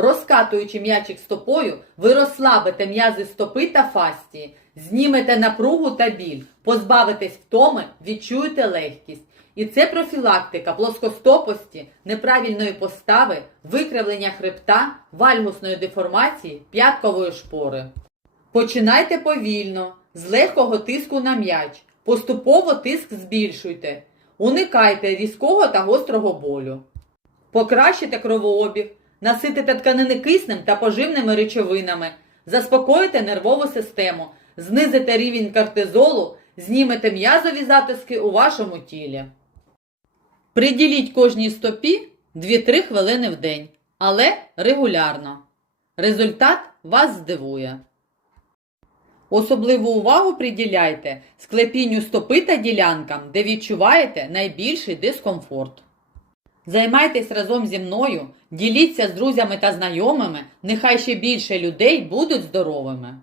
Розкатуючи м'ячик стопою, ви розслабите м'язи стопи та фасції, знімете напругу та біль, позбавитесь втоми, відчуєте легкість. І це профілактика плоскостопості, неправильної постави, викривлення хребта, вальгусної деформації, п'яткової шпори. Починайте повільно, з легкого тиску на м'яч. Поступово тиск збільшуйте. Уникайте різкого та гострого болю. Покращите кровообіг, наситите тканини киснем та поживними речовинами, заспокоїте нервову систему, знизите рівень кортизолу, знімете м'язові затиски у вашому тілі. Приділіть кожній стопі 2-3 хвилини в день, але регулярно. Результат вас здивує. Особливу увагу приділяйте склепінню стопи та ділянкам, де відчуваєте найбільший дискомфорт. Займайтесь разом зі мною, діліться з друзями та знайомими, нехай ще більше людей будуть здоровими.